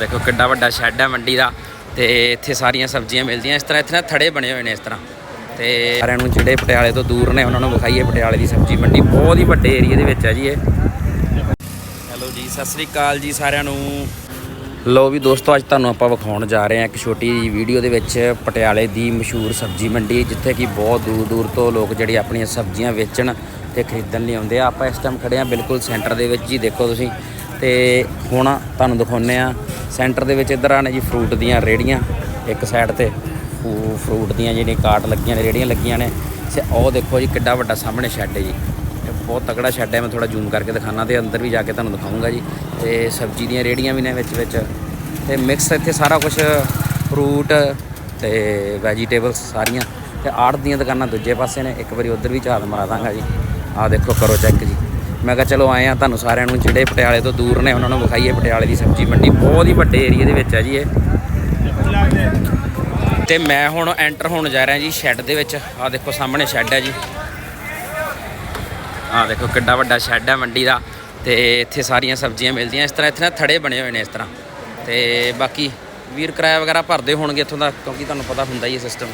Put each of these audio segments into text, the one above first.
ਦੇਖੋ ਕਿੱਡਾ ਵੱਡਾ ਸ਼ੈੱਡ ਹੈ ਮੰਡੀ ਦਾ ਤੇ ਇੱਥੇ ਸਾਰੀਆਂ ਸਬਜ਼ੀਆਂ ਮਿਲਦੀਆਂ। ਇਸ ਤਰ੍ਹਾਂ ਇੱਥੇ ਨਾ ਥੜੇ ਬਣੇ ਹੋਏ ਨੇ ਇਸ ਤਰ੍ਹਾਂ। ਤੇ ਸਾਰਿਆਂ ਨੂੰ ਜਿਹੜੇ ਪਟਿਆਲੇ ਤੋਂ ਦੂਰ ਨੇ, ਉਹਨਾਂ ਨੂੰ ਵਿਖਾਈਏ ਪਟਿਆਲੇ ਦੀ ਸਬਜ਼ੀ ਮੰਡੀ। ਬਹੁਤ ਹੀ ਵੱਡੇ ਏਰੀਆ ਦੇ ਵਿੱਚ ਹੈ ਜੀ ਇਹ। ਹੈਲੋ ਜੀ, ਸਤਿ ਸ੍ਰੀ ਅਕਾਲ ਜੀ ਸਾਰਿਆਂ ਨੂੰ। ਲੋ ਵੀ ਦੋਸਤੋ, ਅੱਜ ਤੁਹਾਨੂੰ ਆਪਾਂ ਵਿਖਾਉਣ ਜਾ ਰਹੇ ਹਾਂ ਇੱਕ ਛੋਟੀ ਜਿਹੀ ਵੀਡੀਓ ਦੇ ਵਿੱਚ ਪਟਿਆਲੇ ਦੀ ਮਸ਼ਹੂਰ ਸਬਜ਼ੀ ਮੰਡੀ, ਜਿੱਥੇ ਕਿ ਬਹੁਤ ਦੂਰ ਦੂਰ ਤੋਂ ਲੋਕ ਜਿਹੜੇ ਆਪਣੀਆਂ ਸਬਜ਼ੀਆਂ ਵੇਚਣ ਤੇ ਖਰੀਦਣ ਲਈ ਆਉਂਦੇ ਆ। ਆਪਾਂ ਇਸ ਟਾਈਮ ਖੜੇ ਆ ਬਿਲਕੁਲ ਸੈਂਟਰ ਦੇ ਵਿੱਚ ਜੀ, ਦੇਖੋ ਤੁਸੀਂ। ਤੇ ਹੁਣ ਤੁਹਾਨੂੰ ਦਿਖਾਉਂਦੇ ਆ ਸੈਂਟਰ ਦੇ ਵਿੱਚ ਇੱਧਰ ਆ ਨੇ ਜੀ ਫਰੂਟ ਦੀਆਂ ਰੇੜੀਆਂ ਇੱਕ ਸਾਈਡ ਤੇ। ਫੂ- ਫਰੂਟ ਦੀਆਂ ਜਿਹੜੀਆਂ ਕਾਰਟ ਲੱਗੀਆਂ ਨੇ ਰੇੜੀਆਂ ਲੱਗੀਆਂ ਨੇ। ਤੇ ਉਹ ਦੇਖੋ ਜੀ ਕਿੱਡਾ ਵੱਡਾ ਸਾਹਮਣੇ ਸ਼ੈੱਡ ਹੈ ਜੀ। ਬਹੁਤ ਤਕੜਾ ਸ਼ੈੱਡ ਹੈ ਮੈਂ ਥੋੜਾ ਜ਼ੂਮ ਕਰਕੇ ਦਿਖਾਣਾ ਤੇ ਅੰਦਰ ਵੀ ਜਾ ਕੇ ਤੁਹਾਨੂੰ ਦਿਖਾਉਂਗਾ ਜੀ। ਤੇ ਸਬਜ਼ੀ ਦੀਆਂ ਰੇੜੀਆਂ ਵੀ ਨੇ ਵਿੱਚ ਵਿੱਚ। ਤੇ ਮਿਕਸ ਇੱਥੇ ਸਾਰਾ ਕੁਝ ਫਰੂਟ ਤੇ ਵੈਜੀਟੇਬਲਸ ਸਾਰੀਆਂ। ਤੇ ਆੜਤ ਦੀਆਂ ਦੁਕਾਨਾਂ ਦੂਜੇ ਪਾਸੇ ਨੇ, ਇੱਕ ਵਾਰੀ ਉਧਰ ਵੀ ਝਾਤ ਮਾਰਾ ਦਾਂਗਾ ਜੀ। ਆਹ ਦੇਖੋ ਕਰੋ ਚੈੱਕ ਜੀ। ਮੈਂ ਕਿਹਾ ਚਲੋ ਆਏ ਆ ਤੁਹਾਨੂੰ ਸਾਰਿਆਂ ਨੂੰ ਜਿਹੜੇ ਪਟਿਆਲੇ ਤੋਂ ਦੂਰ ਨੇ, ਉਹਨਾਂ ਨੂੰ ਵਿਖਾਈਏ ਪਟਿਆਲੇ ਦੀ ਸਬਜ਼ੀ ਮੰਡੀ। ਬਹੁਤ ਹੀ ਵੱਡੇ ਏਰੀਆ ਦੇ ਵਿੱਚ ਹੈ ਜੀ ਇਹ। ਤੇ ਮੈਂ ਹੁਣ ਐਂਟਰ ਹੋਣ ਜਾ ਰਿਹਾ ਜੀ ਸ਼ੈੱਡ ਦੇ ਵਿੱਚ। ਆਹ ਦੇਖੋ ਸਾਹਮਣੇ ਸ਼ੈੱਡ ਹੈ ਜੀ। ਆਹ ਦੇਖੋ ਕਿੱਡਾ ਵੱਡਾ ਸ਼ੈੱਡ ਹੈ ਮੰਡੀ ਦਾ। ਤੇ ਇੱਥੇ ਸਾਰੀਆਂ ਸਬਜ਼ੀਆਂ ਮਿਲਦੀਆਂ। ਇਸ ਤਰ੍ਹਾਂ ਇੱਥੇ ਨਾ ਥੜੇ ਬਣੇ ਹੋਏ ਨੇ ਇਸ ਤਰ੍ਹਾਂ। ਤੇ ਬਾਕੀ ਵੀਰ ਕਿਰਾਇਆ ਵਗੈਰਾ ਭਰਦੇ ਹੋਣਗੇ ਇੱਥੋਂ ਦਾ, ਕਿਉਂਕਿ ਤੁਹਾਨੂੰ ਪਤਾ ਹੁੰਦਾ ਹੀ ਹੈ ਸਿਸਟਮ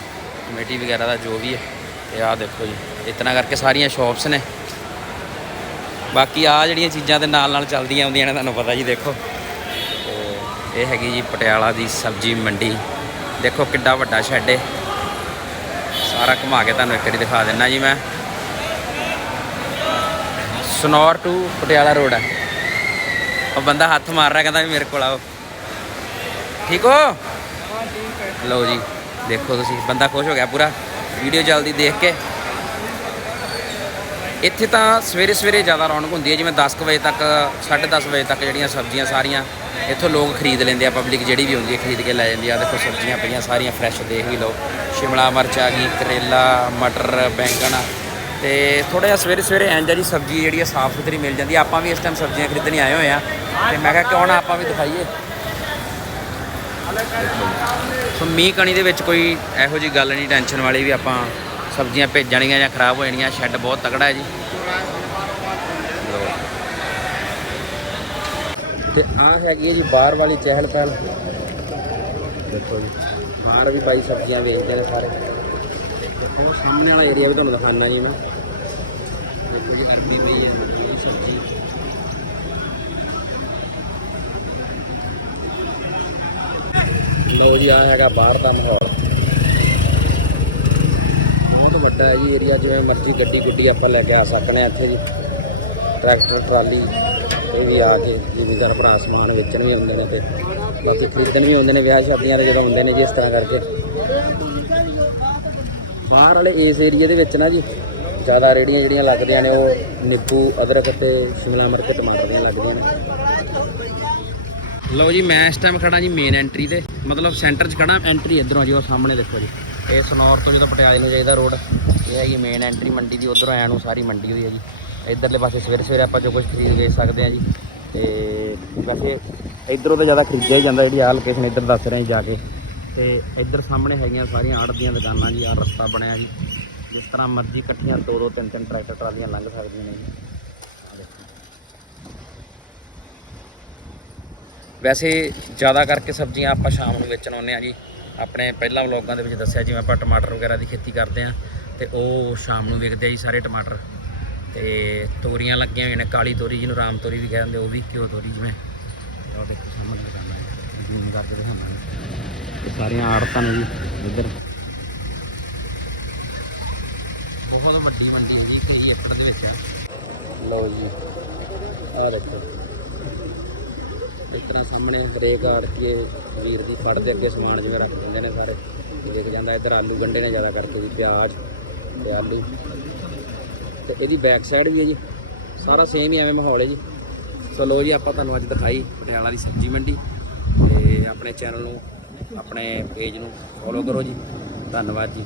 ਕਮੇਟੀ ਵਗੈਰਾ ਦਾ ਜੋ ਵੀ ਹੈ। ਤੇ ਆਹ ਦੇਖੋ ਜੀ, ਇਤਨਾ ਕਰਕੇ ਸਾਰੀਆਂ ਸ਼ਾਪਸ ਨੇ। ਬਾਕੀ ਆ ਜਿਹੜੀਆਂ ਚੀਜ਼ਾਂ ਦੇ ਨਾਲ ਨਾਲ ਚੱਲਦੀਆਂ ਆਉਂਦੀਆਂ ਨੇ ਤੁਹਾਨੂੰ ਪਤਾ ਜੀ ਦੇਖੋ। ਤੇ ਇਹ ਹੈਗੀ ਜੀ ਪਟਿਆਲਾ ਦੀ ਸਬਜ਼ੀ ਮੰਡੀ। ਦੇਖੋ ਕਿੱਡਾ ਵੱਡਾ ਸ਼ੈੱਡ ਹੈ ਸਾਰਾ ਘੁਮਾ ਕੇ ਤੁਹਾਨੂੰ ਇੱਕ ਵਾਰੀ ਦਿਖਾ ਦਿੰਨਾ ਜੀ ਮੈਂ। ਸਨੌਰ ਟੂ ਪਟਿਆਲਾ ਰੋਡ ਹੈ ਉਹ ਬੰਦਾ ਹੱਥ ਮਾਰ ਰਿਹਾ ਕਹਿੰਦਾ ਵੀ ਮੇਰੇ ਕੋਲ ਆਓ। ਠੀਕ ਹੋ। ਲਓ ਜੀ ਦੇਖੋ ਤੁਸੀਂ ਬੰਦਾ ਖੁਸ਼ ਹੋ ਗਿਆ ਪੂਰਾ। ਵੀਡੀਓ ਜਲਦੀ ਦੇਖ ਕੇ। ਇੱਥੇ ਤਾਂ ਸਵੇਰੇ ਸਵੇਰੇ ਜ਼ਿਆਦਾ ਰੌਣਕ ਹੁੰਦੀ ਹੈ, ਜਿਵੇਂ 10 ਕੁ ਵਜੇ ਤੱਕ 10:30 ਵਜੇ ਤੱਕ ਜਿਹੜੀਆਂ ਸਬਜ਼ੀਆਂ ਸਾਰੀਆਂ ਇੱਥੋਂ ਲੋਕ ਖਰੀਦ ਲੈਂਦੇ ਆ ਪਬਲਿਕ ਜਿਹੜੀ ਵੀ ਹੁੰਦੀ ਹੈ ਖਰੀਦ ਕੇ ਲੈ ਜਾਂਦੀ ਆ। ਦੇਖੋ ਸਬਜ਼ੀਆਂ ਪਈਆਂ ਸਾਰੀਆਂ ਫਰੈਸ਼ ਦੇਖ ਵੀ ਲਓ। ਸ਼ਿਮਲਾ ਮਿਰਚ ਆ ਗਈ, ਕਰੇਲਾ, ਮਟਰ, ਬੈਂਗਣ। ਤੇ ਥੋੜਾ ਜਿਹਾ ਸਵੇਰੇ ਸਵੇਰੇ ਐਂ ਆ ਜੀ, ਸਬਜ਼ੀ ਜਿਹੜੀ ਆ ਸਾਫ਼ ਸੁਥਰੀ ਮਿਲ ਜਾਂਦੀ ਆ। ਆਪਾਂ ਵੀ ਇਸ ਟਾਈਮ ਸਬਜ਼ੀਆਂ ਖਰੀਦਣ ਆਏ ਹੋਏ ਆ। ਤੇ ਮੈਂ ਕਿਹਾ ਕਿਉਂ ਨਾ ਆਪਾਂ ਵੀ ਦਿਖਾਈਏ। ਸੋ ਮੀਂਹ ਕਣੀ ਦੇ ਵਿੱਚ ਕੋਈ ਇਹੋ ਜੀ ਗੱਲ ਨਹੀਂ ਟੈਨਸ਼ਨ ਵਾਲੀ ਵੀ ਆਪਾਂ ਸਬਜ਼ੀਆਂ ਭੇਜਣੀਆਂ ਜਾਂ ਖਰਾਬ ਹੋ ਜਾਣੀਆਂ, ਸ਼ੈੱਡ ਬਹੁਤ ਤਕੜਾ ਹੈ ਜੀ। ਤੇ ਆਹ ਹੈਗੀ ਹੈ ਜੀ ਬਾਹਰ ਵਾਲੀ ਚਹਿਲ ਪਹਿਲ। ਦੇਖੋ ਜੀ, ਬਾਹਰ ਵੀ ਭਾਈ ਸਬਜ਼ੀਆਂ ਵੇਚਦੇ ਨੇ ਸਾਰੇ। ਦੇਖੋ ਉਹ ਸਾਹਮਣੇ ਵਾਲਾ ਏਰੀਆ ਵੀ ਤੁਹਾਨੂੰ ਦਿਖਾਉਣਾ ਜੀ ਮੈਂ। ਦੇਖੋ ਜੀ, ਅਰਬੀ ਪਈ ਹੈ, ਇਹ ਸਬਜ਼ੀ। ਲਓ ਜੀ ਆ ਹੈਗਾ ਬਾਹਰ ਦਾ ਮਾਹੌਲ ਬਹੁਤ ਵੱਡਾ ਹੈ ਜੀ ਏਰੀਆ ਜਿਵੇਂ ਮਰਜ਼ੀ ਗੱਡੀ ਗੁੱਡੀ ਆਪਾਂ ਲੈ ਕੇ ਆ ਸਕਦੇ ਹਾਂ ਇੱਥੇ ਜੀ। ਟਰੈਕਟਰ, ਟਰਾਲੀ ਇਹ ਵੀ ਆ ਕੇ ਜ਼ਿਮੀਦਾਰ ਭਰਾ ਸਮਾਨ ਵੇਚਣ ਵੀ ਆਉਂਦੇ ਨੇ ਤੇ ਬਾਕੀ ਖਰੀਦਣ ਵੀ ਆਉਂਦੇ ਨੇ, ਵਿਆਹ ਸ਼ਾਦੀਆਂ ਦੇ ਜਦੋਂ ਹੁੰਦੇ ਨੇ ਜੀ ਇਸ ਤਰ੍ਹਾਂ ਕਰਕੇ। ਬਾਹਰ ਵਾਲੇ ਇਸ ਏਰੀਆ ਦੇ ਵਿੱਚ ਨਾ ਜੀ, ਜ਼ਿਆਦਾ ਰੇੜੀਆਂ ਜਿਹੜੀਆਂ ਲੱਗਦੀਆਂ ਨੇ, ਉਹ ਨਿੰਬੂ, ਅਦਰਕ ਤੇ ਸ਼ਿਮਲਾ ਮਿਰਚ, ਟਮਾਟਰ ਦੀਆਂ ਲੱਗਦੀਆਂ ਨੇ। ਲਓ ਜੀ, ਮੈਂ ਇਸ ਟਾਈਮ ਖੜਾ ਜੀ ਮੇਨ ਐਂਟਰੀ ਤੇ, ਮਤਲਬ ਸੈਂਟਰ 'ਚ ਖੜਾ ਐਂਟਰੀ ਇਧਰੋਂ ਜੀ ਉਹ ਸਾਹਮਣੇ ਦੇਖੋ ਜੀ। ਇਹ ਸਨੌਰ ਤੋਂ ਜਦੋਂ ਪਟਿਆਲੇ ਨੂੰ ਜਾਈਦਾ ਰੋਡ ਇਹ ਹੈਗੀ ਮੇਨ ਐਂਟਰੀ ਮੰਡੀ ਦੀ ਉਧਰੋਂ ਆਇਆ ਨੂੰ ਸਾਰੀ ਮੰਡੀ ਹੋਈ ਹੈ ਜੀ। ਇਧਰਲੇ ਪਾਸੇ ਸਵੇਰੇ ਸਵੇਰੇ ਆਪਾਂ ਜੋ ਕੁਝ ਖਰੀਦ ਵੇਚ ਸਕਦੇ ਹਾਂ ਜੀ। ਤੇ ਵੈਸੇ ਇਧਰੋਂ ਤਾਂ ਜ਼ਿਆਦਾ ਖਰੀਦਿਆ ਹੀ ਜਾਂਦਾ, ਜਿਹੜੀ ਆਹ ਲੋਕੇਸ਼ਨ ਇੱਧਰ ਦੱਸ ਰਹੇ ਹਾਂ ਜਾ ਕੇ। ਤੇ ਇੱਧਰ ਸਾਹਮਣੇ ਹੈਗੀਆਂ ਸਾਰੀਆਂ ਆੜ ਦੀਆਂ ਦੁਕਾਨਾਂ ਜੀ ਆ ਰਸਤਾ ਬਣਿਆ ਜੀ। ਜਿਸ ਤਰ੍ਹਾਂ ਮਰਜ਼ੀ ਇਕੱਠੀਆਂ ਦੋ ਦੋ, ਤਿੰਨ ਤਿੰਨ ਟਰੈਕਟਰ, ਟਰਾਲੀਆਂ ਲੰਘ ਸਕਦੀਆਂ ਨੇ ਜੀ। ਵੈਸੇ ਜ਼ਿਆਦਾ ਕਰਕੇ ਸਬਜ਼ੀਆਂ ਆਪਾਂ ਸ਼ਾਮ ਨੂੰ ਵੇਚਣ ਆਉਂਦੇ ਆ ਜੀ। ਆਪਣੇ ਪਹਿਲਾਂ ਵਲੋਗਾਂ ਦੇ ਵਿੱਚ ਦੱਸਿਆ, ਜਿਵੇਂ ਆਪਾਂ ਟਮਾਟਰ ਵਗੈਰਾ ਦੀ ਖੇਤੀ ਕਰਦੇ ਆ ਤੇ ਉਹ ਸ਼ਾਮ ਨੂੰ ਵਿਕਦੇ ਆ ਜੀ ਸਾਰੇ ਟਮਾਟਰ। ਤੇ ਤੋਰੀਆਂ ਲੱਗੀਆਂ ਹੋਈਆਂ ਨੇ, ਕਾਲੀ ਤੋਰੀ ਜਿਹਨੂੰ ਰਾਮ ਤੋਰੀ ਵੀ ਕਹਿੰਦੇ, ਉਹ ਵੀ ਘਿਓ ਤੋਰੀ ਜਿਵੇਂ। ਉਹ ਦੇਖੋ, ਸਾਹਮਣੇ ਦੁਕਾਨਾਂ ਜੀ। ਜ਼ੂਮ ਕਰਕੇ ਦਿਖਾਉਂਦਾ। ਸਾਰੀਆਂ ਆੜਤਾਂ ਨੇ ਜੀ, ਇੱਧਰ। ਬਹੁਤ ਵੱਡੀ ਮੰਡੀ ਹੈ ਜੀ, ਕਈ ਏਕੜ ਦੇ ਵਿੱਚ ਆ। ਲਓ ਜੀ, ਆਹ ਦੇਖੋ। ਇਸ ਤਰ੍ਹਾਂ ਸਾਹਮਣੇ ਹਰੇਕ ਆੜਤੀਏ ਵੀਰ ਦੀ ਫੜ ਦੇ ਅੱਗੇ ਸਮਾਨ ਜਿਵੇਂ ਰੱਖ ਦਿੰਦੇ ਨੇ ਸਾਰੇ। ਦੇਖ ਜਾਂਦਾ ਇੱਧਰ ਆਲੂ ਗੰਡੇ ਨੇ ਜ਼ਿਆਦਾ ਕਰਕੇ ਜੀ ਪਿਆਜ਼ ਤੇ ਆਲੂ। ਤੇ ਇਹਦੀ ਬੈਕ ਸਾਈਡ ਵੀ ਹੈ ਜੀ। ਸਾਰਾ ਸੇਮ ਹੀ ਐਵੇਂ ਮਾਹੌਲ ਹੈ ਜੀ। ਸੋ ਲੋ ਜੀ, ਆਪਾਂ ਤੁਹਾਨੂੰ ਅੱਜ ਦਿਖਾਈ ਪਟਿਆਲਾ ਦੀ ਸਬਜ਼ੀ ਮੰਡੀ। ਤੇ ਆਪਣੇ ਚੈਨਲ ਨੂੰ, ਆਪਣੇ ਪੇਜ ਨੂੰ ਫੋਲੋ ਕਰੋ ਜੀ। ਧੰਨਵਾਦ ਜੀ।